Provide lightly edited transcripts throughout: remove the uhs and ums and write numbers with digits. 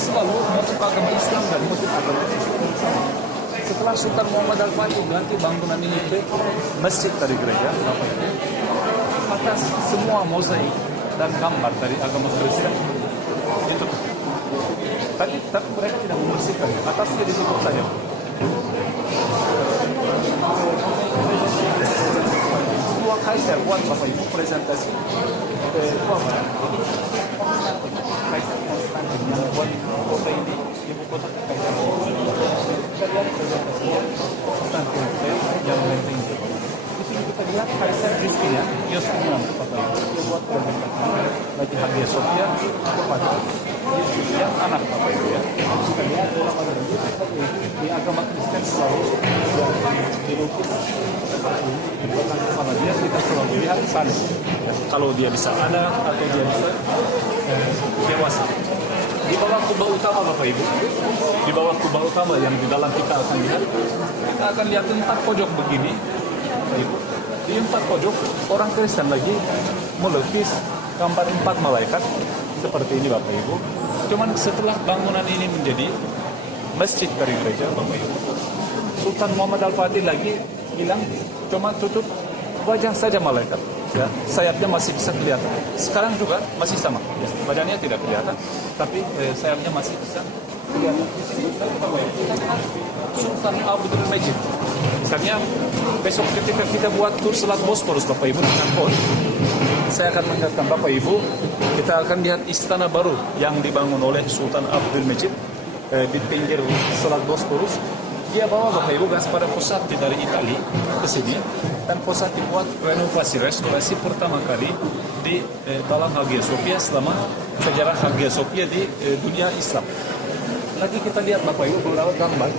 selalu motif agama Islam dan motif agama Islam. Setelah Sultan Muhammad Al-Fatih ganti bangunan ini ke masjid dari gereja, atas semua mozaik dan gambar dari agama Kristen itu. Tapi mereka tidak membersihkan, atasnya ditutup saja. Dua kaisar buat Bapak Ibu presentasi Kaisar Konstantin yang buat kota ini, ibu kota Kaisar Konstantin yang penting itu. Kita lihat Kaisar Justina, Yosemian Bapak Ibu, dia buat presentasi lagi Hagia Sophia kepada Yesus yang anak Bapak Ibu ya. Kita lihat pada di agama Kristen selalu dilukis kepala dia, kita selalu lihat salib. Kalau dia bisa anak atau dia bisa dewasa. Di bawah kubah utama Bapak Ibu, di bawah kubah utama yang di dalam kita akan lihat 4 pojok begini. Bapak Ibu. Di 4 pojok orang Kristen lagi melukis gambar 4 malaikat seperti ini Bapak Ibu. Cuman setelah bangunan ini menjadi masjid dari gereja Bapak Ibu, Sultan Muhammad Al-Fatih lagi bilang cuma tutup wajah saja malaikat, ya, sayapnya masih bisa kelihatan. Sekarang juga masih sama, ya, badannya tidak kelihatan, tapi sayapnya masih bisa kelihatan. Sultan Abdul Majid. Misalnya besok ketika kita buat tur Selat Bosporus Bapak Ibu dengan pon, saya akan mengingatkan Bapak Ibu, kita akan lihat istana baru yang dibangun oleh Sultan Abdul Majid di pinggir Selat Bosporus. Dia bawa Bapak Ibu Gaspare Fossati dari Italia ke sini, dan Fossati buat renovasi, restorasi pertama kali di dalam Hagia Sophia selama sejarah Hagia Sophia di dunia Islam. Lagi kita lihat Bapak Ibu beberapa gambar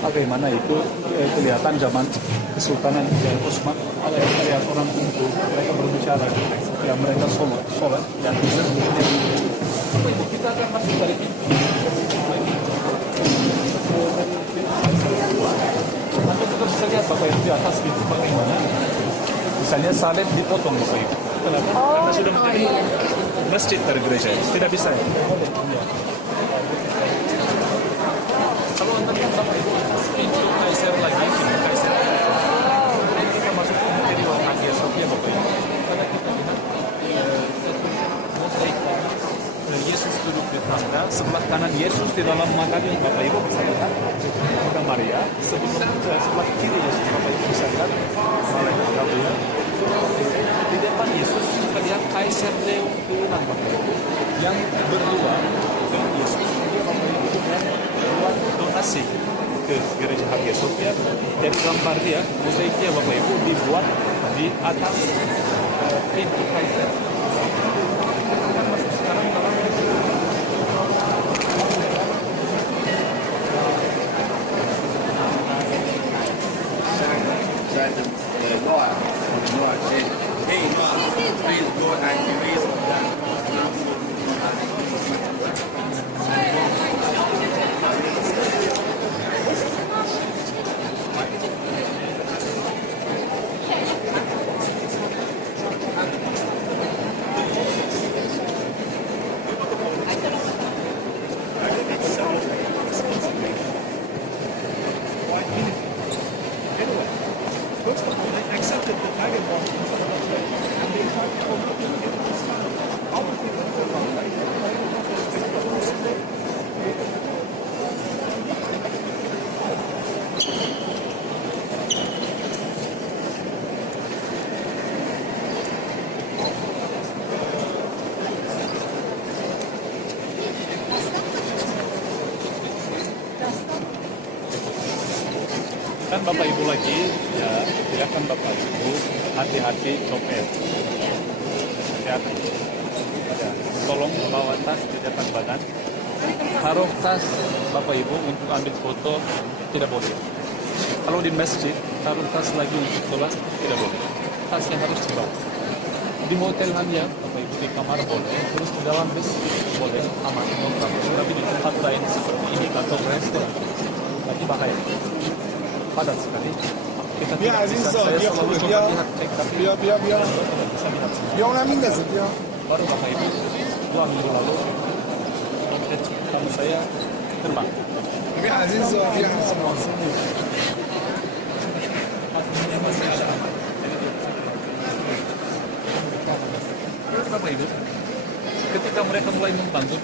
bagaimana itu kelihatan zaman Kesultanan Utsman. Ada yang lihat orang kumpul, mereka berbicara, ya mereka sholat, dan Bapak Ibu kita akan masuk dari ini. Nanti kita bisa lihat Bapak Ibu di atas itu bagaimana misalnya salib dipotong Bapak Ibu. Kenapa? Karena sudah menjadi masjid dari gereja, tidak bisa. Kalau anda lihat Bapak Ibu pintu Kaisar lagi, pintu Kaisar kita masuk menjadi ruang Hagia Sophia Bapak Ibu. Karena kita lihat mozaik Yesus duduk di tangga, sebelah kanan Yesus di dalam magarium Bapak Ibu bisa lihat ada Maria, sebelah kiri Yesus Bapak Ibu bisa lihat malaikat Gabriel. Di depan Yesus kita lihat Kaisar Leo turunan Bapak Ibu yang berdua dengan Yesus. Bapak Ibu buat donasi ke gereja Hagia Sophia, dan gambar dia, mozaiknya Bapak Ibu dibuat di atas pintu Kaisar. Kan Bapak Ibu lagi, ya, silakan Bapak Ibu hati-hati copet. Ya, tolong bawa tas di atas badan. Taruh tas Bapak Ibu untuk ambil foto tidak boleh. Kalau di masjid taruh tas lagi untuk sholat tidak boleh. Tas yang harus dibawa. Di hotel hanya Bapak Ibu di kamar boleh, terus di dalam bis boleh, aman, tapi di tempat lain seperti ini atau restoran lagi bahaya. Padat sekali. Kita tidak bisa, saya selalu coba lihat cek, tapi tidak bisa lihat. Baru Bapak Ibu 2 minggu lalu saya terbang. Tapi Aziz dia semua sini. Masih ada. Bapak Ibu, ketika mereka mulai membangun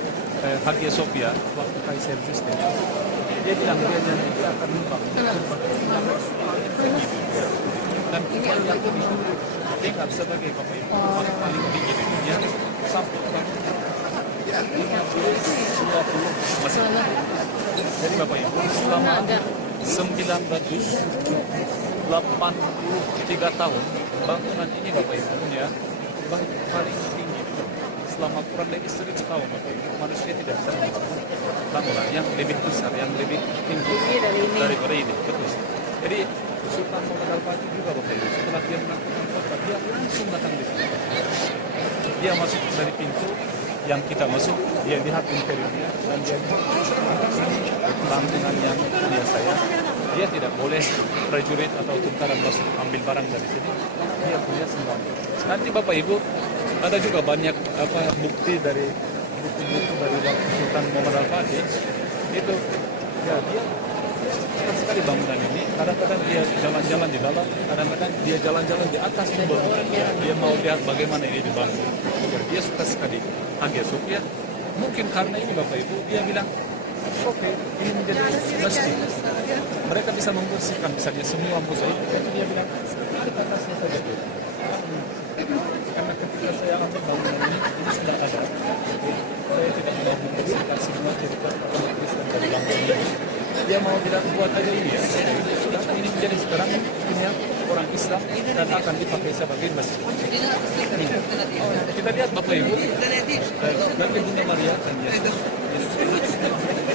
Hagia Sophia waktu Kaisar Justin, dia bilang dia akan membangun dan kupal yang itu tinggal sebagai Bapak Ibu paling tinggi di dunia sampai ke 20 masih. Jadi Bapak Ibu selama 983 tahun bangunan ini Bapak Ibu ya paling tinggi selama kurang lebih 1000 tahun Bapak Ibu manusia tidak bisa membangun bangunan yang lebih besar yang lebih tinggi daripada ini betul. Jadi Sultan Muhammad Al-Fatih juga Bapak Ibu setelah dia melakukan kota dia langsung datang di sini. Dia masuk dari pintu yang kita masuk, dia lihat interiornya dan dia lihat bangunan yang biasa ya. Dia tidak boleh prajurit atau tentara masuk ambil barang dari sini. Dia punya sembahyang. Nanti Bapak Ibu ada juga banyak bukti dari buku-buku dari Sultan Muhammad Al-Fatih itu ya dia cepat sekali bangunan ini. Kadang-kadang dia jalan-jalan di dalam, kadang-kadang dia jalan-jalan di atas bangunan. Dia mau lihat bagaimana ini dibangun. Dia suka sekali Hagia Sophia. Mungkin karena ini Bapak Ibu dia bilang oke, ini menjadi masjid. Mereka bisa membersihkan misalnya semua musuh. Jadi dia bilang di atasnya saja dulu. Karena ketika saya ambil bangunan ini sudah ada. Saya tidak mau membersihkan semua cerita orang Kristen dari bangunan ini. Dia mau tidak buat aja ini ya. Sudah ini menjadi sekarang punya orang Islam dan akan dipakai sebagai masjid. Kita lihat Bapak Ibu dan Ibunya Maria dan Yesus.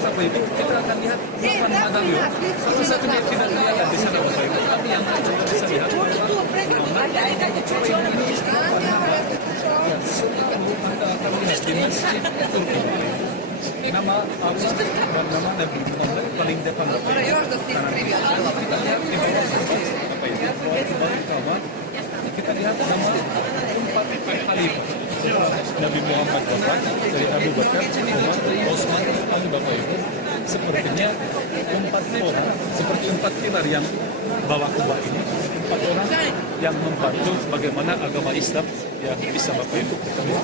Bapak Ibu kita akan lihat Tuhan Magdalena. Satu-satunya yang tidak kelihatan di sana Bapak Ibu. Tapi yang kita bisa lihat Anda akan lihat di masjid Turki. Nama Allah dan nama Nabi Muhammad paling depan Bapak Ibu. Kalau kita lihat di bawah Bapak Ibu, kita lihat nama 4 khalifah Nabi Muhammad wafat dari Abu Bakar, Umar, Utsman, Ali Bapak Ibu. Sepertinya 4 orang seperti 4 pilar yang bawa kubah ini, 4 orang yang membantu bagaimana agama Islam ya bisa Bapak Ibu ketemu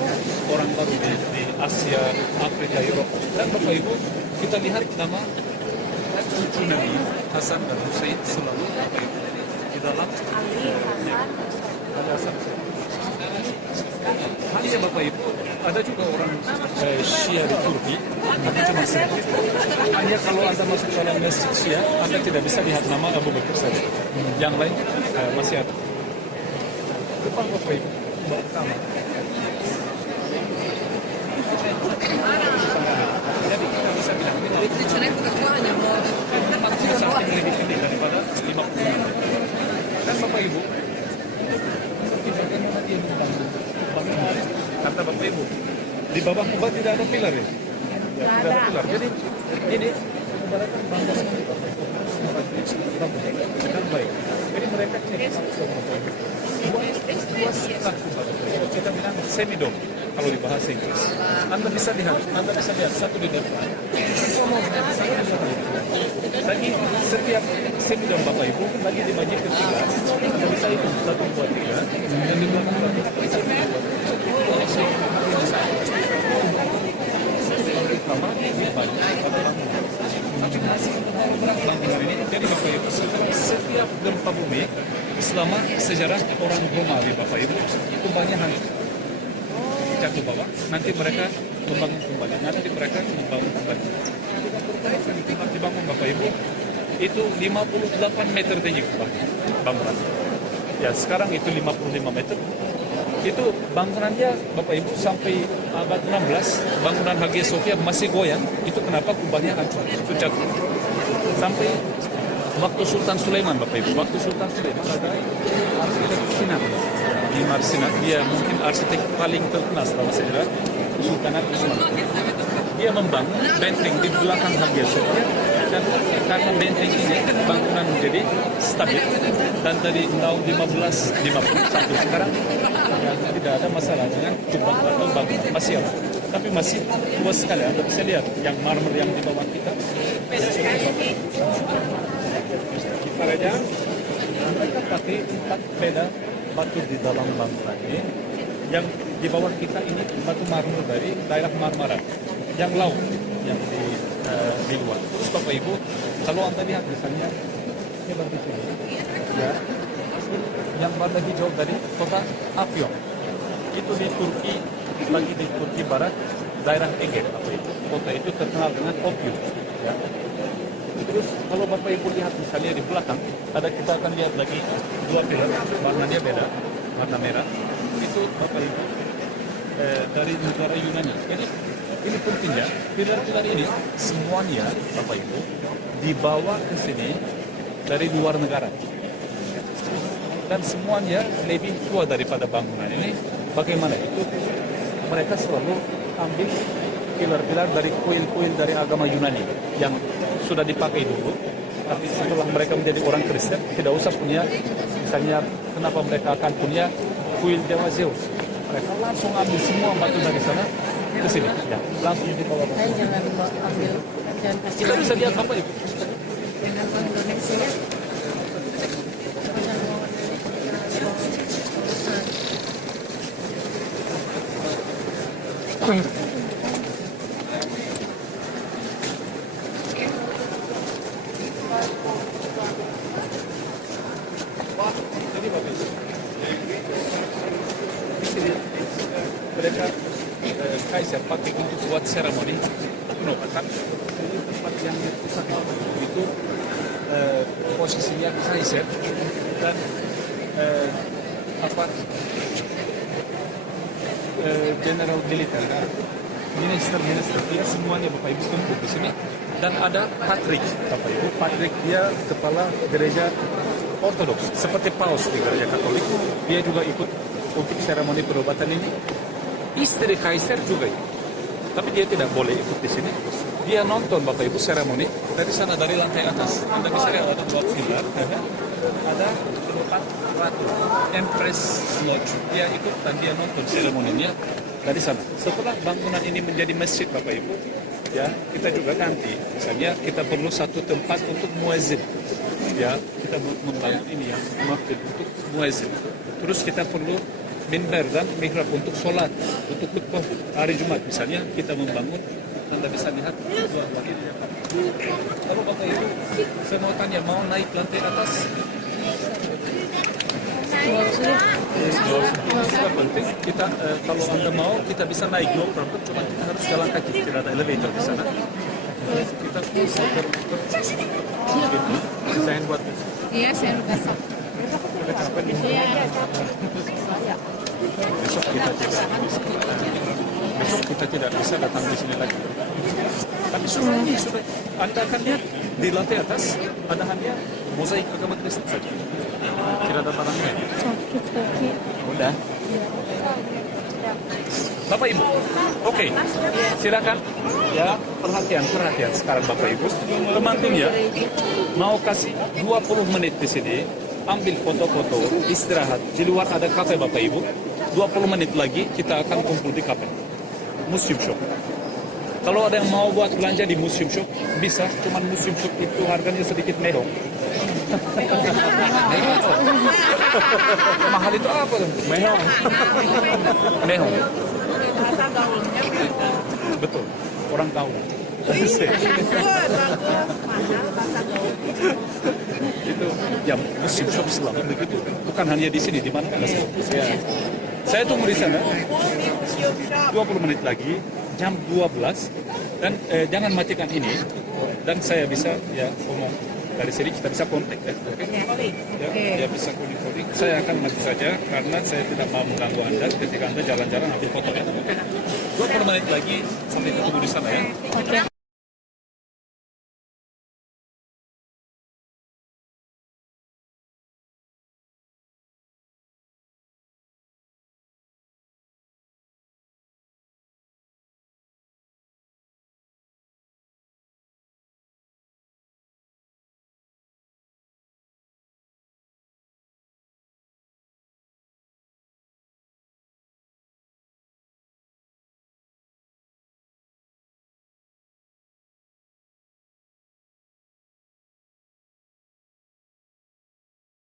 orang baru di Asia, Afrika, Eropa. Dan Bapak Ibu kita lihat nama cucu Nabi Hasan dan Hussein selalu Bapak Ibu di dalam hanya Bapak Ibu ada juga orang Syiah di Turki tapi cuma sedikit. Hanya kalau Anda masuk dalam masjid Syiah Anda tidak bisa lihat nama Abu Bakar saja. Yang lain masih ada. Depan Bapak Ibu pertama. Jadi kita bisa bilang ini sangat lebih tinggi daripada 50. Dan Bapak Ibu bagaimana dia membangun kata Bapak Ibu di bawah kubah tidak ada pilar ya? Tidak ada pilar. Jadi ini ibaratkan bangga sekali dengan baik. Jadi mereka cek dua setengah kubah. Kita bilang semidome kalau di bahasa Inggris. Anda bisa lihat satu di depan. Lagi setiap semidome Bapak Ibu lagi dibagi ke 3. Anda bisa hitung 1, 2, 3 dan di belakang lagi jadi Bapak Ibu setiap gempa bumi selama sejarah orang Romawi Bapak Ibu itu banyak hancur jatuh bawah nanti mereka membangun kembali tempat dibangun Bapak Ibu itu 58 meter tinggi bangunan ya sekarang itu 55 meter itu bangunannya Bapak Ibu sampai abad 16 bangunan Hagia Sophia masih goyang itu kenapa kubahnya hancur itu jatuh sampai waktu Sultan Sulaiman Bapak Ibu waktu Sultan Sulaiman ada arsitek Sinan di Marsinan dia mungkin arsitek paling terkenal selama sejarah Sultanat Osman dia membangun benteng di belakang Hagia Sophia dan karena benteng ini bangunan menjadi stabil dan dari tahun 1550 sampai sekarang tidak ada masalah dengan kubah atau bangunan masih ada. tapi masih luas sekali. Anda bisa lihat yang marmer yang di bawah kita. Kita aja mereka pakai 4 beda batu di dalam bangunan ini. Yang di bawah kita ini batu marmer dari daerah Marmara, yang laut, yang di luar. Terus Bapak Ibu, kalau Anda lihat misalnya ini batu ini, ya, yang warna hijau dari kota Afyon, itu di Turki, lagi di Turki Barat, daerah Ege, Bapak Ibu. Kota itu terkenal dengan opium. Ya. Terus kalau Bapak Ibu lihat misalnya di belakang, kita akan lihat lagi 2 pilar, warnanya beda, warna merah. Itu Bapak Ibu dari negara Yunani. Jadi ini pentingnya, pilar-pilar ini semuanya Bapak Ibu dibawa ke sini dari luar negara. Dan semuanya lebih tua daripada bangunan ini. Bagaimana itu? Mereka selalu ambil pilar-pilar dari kuil-kuil dari agama Yunani yang sudah dipakai dulu. Tapi setelah mereka menjadi orang Kristen, tidak usah punya, misalnya kenapa mereka akan punya kuil Dewa Zeus. Mereka langsung ambil semua batu dari sana ke sini, ya, langsung dibawa. Jangan ambil, jangan kasih. Kita bisa lihat apa itu? Jangan mau Indonesia. Jadi Bapak Ibu, di sini mereka Kaisar pakai untuk buat seremoni penobatan. Ini tempat yang pusat itu posisinya Kaisar dan general militer, minister dia semuanya Bapak Ibu kumpul di sini. Dan ada Patrick, Bapak Ibu. Patrick dia kepala gereja Ortodoks, seperti Paus di gereja Katolik. Dia juga ikut untuk seremoni penobatan ini. Istri Kaisar juga ikut, tapi dia tidak boleh ikut di sini. Dia nonton Bapak Ibu seremoni dari sana, dari lantai atas. Anda bisa lihat ada 2 pilar, ada tempat ratu, Empress Lodge. Dia ikut dan dia nonton seremoninya dari sana. Setelah bangunan ini menjadi masjid Bapak Ibu, ya kita juga nanti, misalnya kita perlu satu tempat untuk muezzin. Ya, kita membangun ini ya, masjid untuk muezzin. Terus kita perlu minbar dan mihrab untuk sholat, untuk khutbah hari Jumat misalnya kita membangun. Anda bisa lihat kalau Bapak Ibu, saya mau tanya, mau naik lantai atas? Tidak penting. Kita kalau Anda mau, kita bisa naik no problem. Cuma kita harus jalan kaki, tidak ada elevator di sana. Kita bisa saya buat. Iya, saya kasih. Besok kita tidak bisa datang di sini lagi. Tapi sudah Anda akan lihat di lantai atas ada hanya mozaik agama Kristen saja. Tidak ada barang lain. Udah. Bapak Ibu, oke, silakan. Ya, perhatian sekarang Bapak Ibu. Pembantunya mau kasih 20 menit di sini, ambil foto-foto, istirahat. Di luar ada kafe Bapak Ibu. 20 menit lagi kita akan kumpul di kafe. Museum Shop. Kalau ada yang mau buat belanja di Museum Shop, bisa. Cuman Museum Shop itu harganya sedikit mehong. Mahal itu apa tuh? Mehong. Mehong. Betul. Orang tahu. Itu ya Museum Shop selalu begitu. Bukan hanya di sini, di mana-mana. Ya. Saya tunggu di sana 20 menit lagi jam 12 dan jangan matikan ini dan saya bisa ya ngomong dari sini, kita bisa kontak ya. Ya bisa calling. Saya akan mati saja karena saya tidak mau mengganggu Anda ketika Anda jalan-jalan ambil foto ya. Oke. 20 menit lagi sampai ketemu di sana ya.